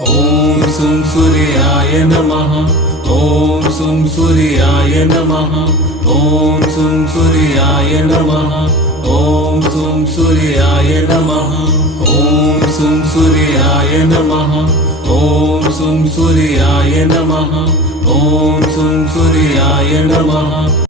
ॐ सुं सूर्याय नमः ॐ सुं सूर्याय नमः ॐ सुं सूर्याय नमः ॐ सुं सूर्याय नमः ॐ सुं सूर्याय नमः ॐ सुं सूर्याय नमः ॐ सुं सूर्याय नमः